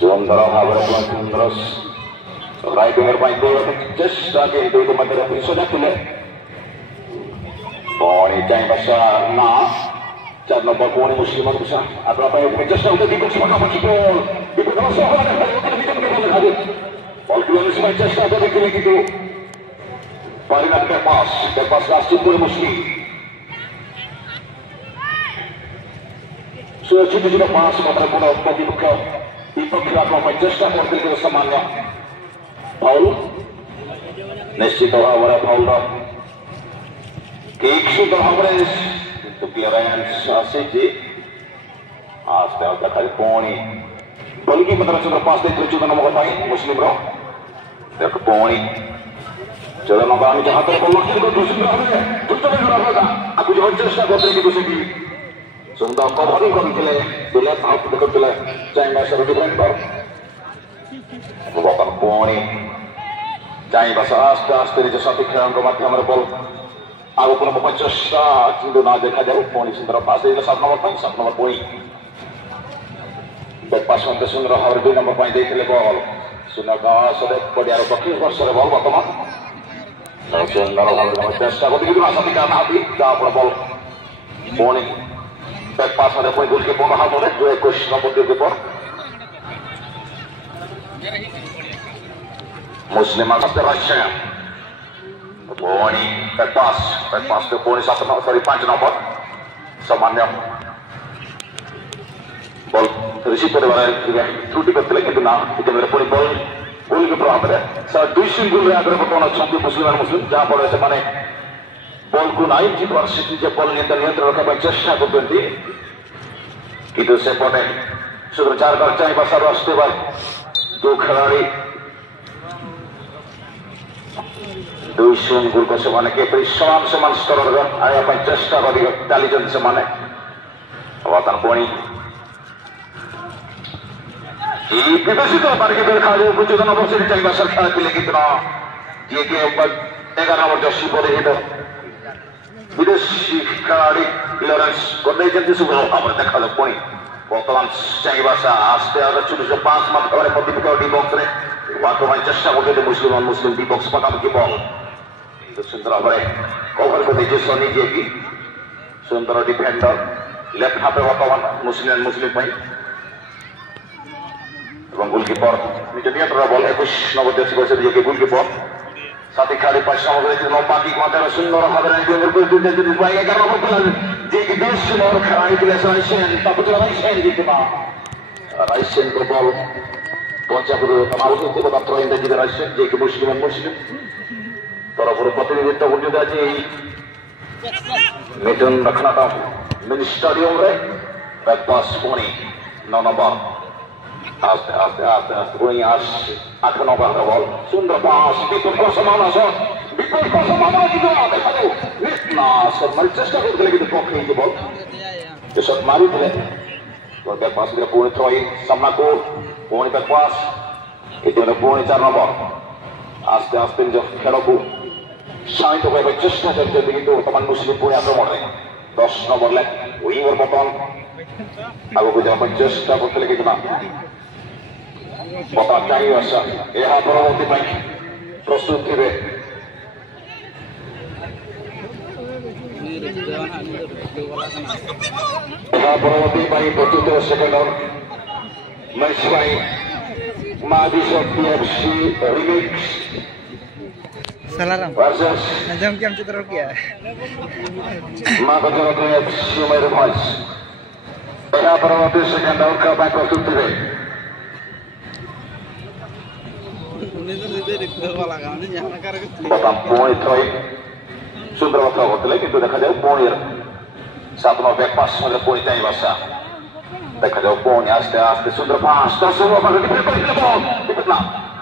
सुंदर भाବରେ ସୁନ୍ଦର ରାଇଟ୍ ୱିଙ୍ଗର ପାଇଁ ଚେଷ୍ଟା କିନ୍ତୁ ମଧ୍ୟରେ ପିଛୁଟା ଥିଲେ ପୁଣି ଚାହିଁବା ନା 4 নম্বর ପୁଣି ମୁସଲିମ ଆଗ୍ରହ ପାଇଁ ଚେଷ୍ଟା ହେଉଛି ବିପକ୍ଷ ପାଖାପାଖି ବଲ୍ ପାଇଁ ଚେଷ୍ଟା କରିଥିଲେ କିନ୍ତୁ ପାରିନାହାନ୍ତି ବେପାସ ଆସିଛି ପୁଣି ମୁସଲିମ ସୁରକ୍ଷିତ ଯିବା ପାସ୍ କଥା ପୁଣି ପ୍ରତିପକ୍ଷ विपक्ष आक्रमण चेष्टा करते सामान्य फाउल निश्चित भाव में फाउल इच्छुक भाव में क्लियरेंस आसी आस्ते आस्ते खाली पुणी बल्कि चंद्र 5 14 नंबर मुस्लिम देख पुणी 14 नंबर आम जहाँ तक चेष्टा करते सुंदर कवरिंग करते लेफ्ट हाफ देखते चाइना से डिफेंडर बर्तमान पुणी चाइना आस्ते आस्ते निज साथी खेल मध्यम बल आगे पुनः चेष्टा किंतु ना देखा जाए पुणी सुंदर पास 7 नंबर पुणी बैकपास सुंदर भाव 2 नंबर देते बल सुंदर पड़ियार 25 वर्ष बल बर्तमान सुंदर भाव चेष्टा करते साथी का बल पुणी बैकपास में कोई गोलकीपर बाहर बोले जो 21 नंबर गोलकीपर मुस्लिम आगस्ते रशियन पुणी बैकपास के पुणी 7 नंबर सॉरी 5 नंबर सामान्य बॉल रिसीव कर त्रुटि करते कि ना पुणी बॉल गोलकीपर भाव में 200 गोल आगे बर्तमान अच्छा मुस्लिम जहाँ फल से बॉल को 90% बॉल नियंत्रण रखा चेष्टा करते किंतु सेपटे सुधर 4 बार चाहे बसार आसते बार 2 खिलाड़ी 200 गोल को से समान स्तर आया चेष्टा कर चली से बर्तमान पुणी विकसित देखा 14 नंबर से चाहे बसार खेला कितना जी के 11 नंबर जर्सी परिहित विदेशी खिलाड़ी क्लियरेंस कर शुभ भाव देखा पुणी बर्तमान चाहिए आस्ते आस्ते 5 मात्र प्रतिपक्ष डी बॉक्स में चेष्टा करते मुस्लिम डी बॉक्स पकामुखी बल सुंदर भाव कवर करते निजे की सुंदर डिफेंडर लेफ्ट हाफ बर्तमान मुस्लिम गोलकीपर निज नियंत्रण बल 21 नंबर जर्सी बस गोलकीपर साथी खिलाड़ी 5 नंबर लंबा किक सुंदर भाव राइसेन को बल पंचापुर राइसेन जे मुस्लिम तरफ प्रतिनिधित्व कर आज मिथुन रखना मिनी स्टेडियम बैकपास पुणी 9 नंबर आस्ते आस्ते आस्ते आस्ते पुणी 8 नंबर बल सुंदर पास विपक्ष समान चेष्टा करते कि बल शॉट मारी बैकपास पुणी थ्रो सामना को पुणी बैकपास इतने पुणी 4 नंबर आस्ते आस्ते निज खेल को शांत करने चेष्टा करते किंतु बर्तमान मुस्लिम पुणी आक्रमण 10 नंबर लेग विंगर बर्तमान आगे को जाने चेष्टा करते कितना बर्तमान चाहिए यह परवर्ती प्रस्तुत थे परवर्ती प्रस्तुत सेकेंड मैच मादी शक्ति FC remix Salarang. versus Najam kiam citra kia. Makajarato FC Mayurbhanj यह परवर्ती सेकेंड राउंड का प्रस्तुत थे बता पुणी थ्रो सुंदर बात करते किंतु देखा जाए पुणी 7 नंबर बैकपास पुणी चाहिए बसा देखा जाए पुणी आस्ते आस्ते सुंदर पास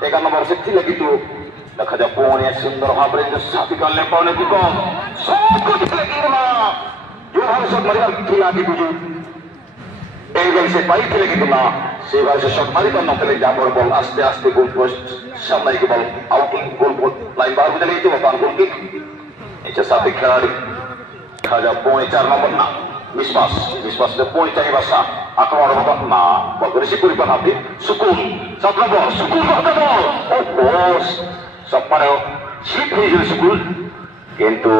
11 नंबर से थी लगी तो देखा जाए पुणी सुंदर भाव में साथी करने पौने की कौन शॉट को जो हर शॉट मारी खिला की तुझे एंगल से पाई खेले कि ना से बार से शॉट मारी करना खेले जहाँ पर बॉल आस्ते आस्ते गोल पोस्ट सामने की बॉल आउटिंग गोल लाइन बाहर में चले तो बता गोल किक नीचे साथी खिलाड़ी Kaja point 4 nomor 6 Misbas de point cari basa akromon nomor 6 bal berisi kuripan hati Sukun 7 nomor Sukun bahkan bol oh bos saparo slip hijau Sukun কিন্তু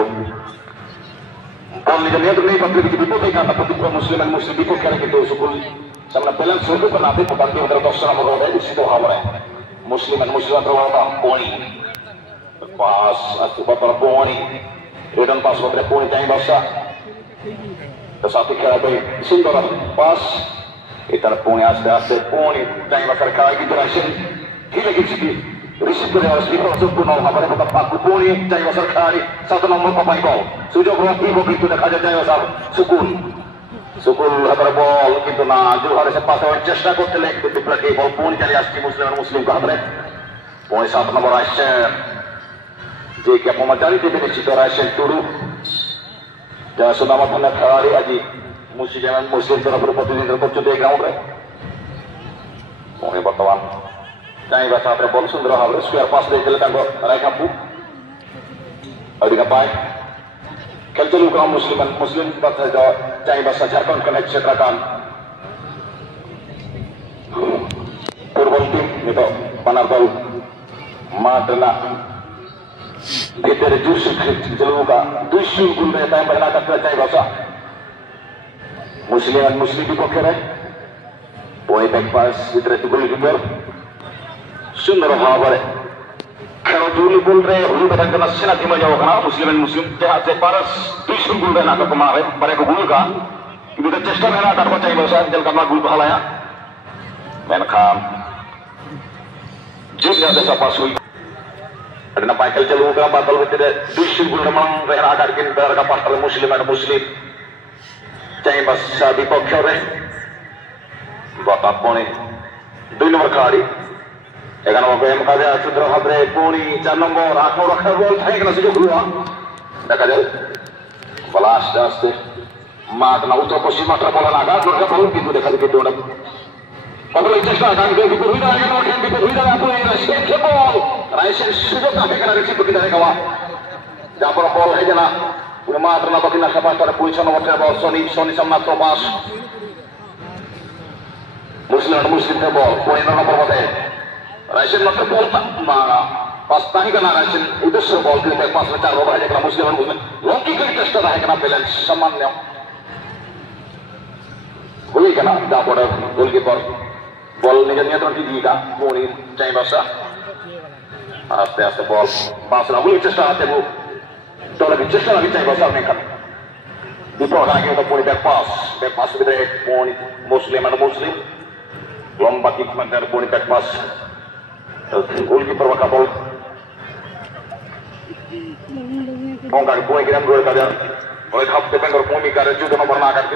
বল নিয়ে তো নেই পাতলে কিছু বিপদ এখানে প্রতিপক্ষ মুসলিম বিপক্ষে কিন্তু Sukun সামনে ব্যালেন্স হতে পারে না কিন্তু বাকি ওদের 10 নম্বর হবে নিশ্চিত হবে মুসলিম terlalu poni pas atau batal poni redan pas batal poni time basa satu kali baik sintor pas kita poni aste poni time basa kali kita rasin gila gitu risiko harus diproses pun apa yang tetap aku poni time basa kali 1 nomor papai gol sudah berarti begitu dah aja time basa Sukun hatar bol কিন্তু না জোর হারে সে pass হওয়ার চেষ্টা করতে লাগে কিন্তু প্লেটে বল পৌঁছে চলে আসছে মুসলিম হাতে পৌঁছে 7 নম্বর আসছে যে কি পমাচারি থেকে নিশ্চিত আসছে টুরু যা সুনামতন খেলাড়ি আজি মুসলিম তরফের প্রতিনিধিত্ব করছে এই গ্রাউন্ডে পৌঁছে বর্তমান চাইবা তারপরে বল সুন্দর হবে স্কোয়ার পাস দিয়ে দিলে তাঙ্গো রাইকাপু ওইদিকে পায় খেলতে লুকা মুসলিম চাই বাসা ঝাড়খণ্ড কানেক্ট क्षेत्रkan Purban tim itu Panarbal Madana Peter Jusuf Jeluka Dusun Gulde time bernakat ke cai basa Muslim di pokere Boy back pass Fitra Tugul Gimber Sundar Habare Kalau dulu Gulde Hulu batang kena sena tima jauh kana Muslim jahat se paras Dusun Gulde nak kemarin mereka Gulga Ibu dah cesta mana tak baca ibu saya jalan kamar Gul pahala ya Menkham Jumlah desa pasui ada nampak kalau jalan ke batal betul Dusun Gulde memang rela adarkan berharga pasal Muslim ada Muslim Jangan bahasa di pokere Bapak poni 2 nomor kali এখানে open কাজে সুন্দর ভাবে পৌনি 4 নম্বর 8 রাখার বল থাকে না সুযোগ হলো দেখা যায় বলা আস্তে আস্তে মাঠ না উত্তর পশ্চিম মাঠটা বলা না আঘাত করতে পারুন কিন্তু দেখা যায় কিন্তু ওটা কতটা চেষ্টা কারণ বিপদ হয়ে যায় না বিপদ হয়ে যায় আপনি শেখে বল রাইসের সুযোগ থাকে না রেখে তো কিনা দেখাওয়া যা পর বল হয়ে যায় না পুরো মাঠ না বাকি না সবাই তার 25 নম্বরের বল সনি সামনে তো পাস মুসলিম বল 15 নম্বর বলে Raisen nak bol tak mana pas tahi kena Raisen itu serbol kita pas lecar roba aja kena muslim longki kita testa dah kena balance samannya boleh kena dah pada goalkeeper bol niatnya tu nanti dia boleh cai basa aste bol pas lah boleh testa hati bu tu lagi testa lagi cai basa ni kan di bawah lagi untuk boleh back pass kita boleh muslim lomba kick mantar boleh back pass goalkeeper wakabol kong kaki punya kiram dua kali oleh hafte pengor pumi kare juga nomor 6 kaki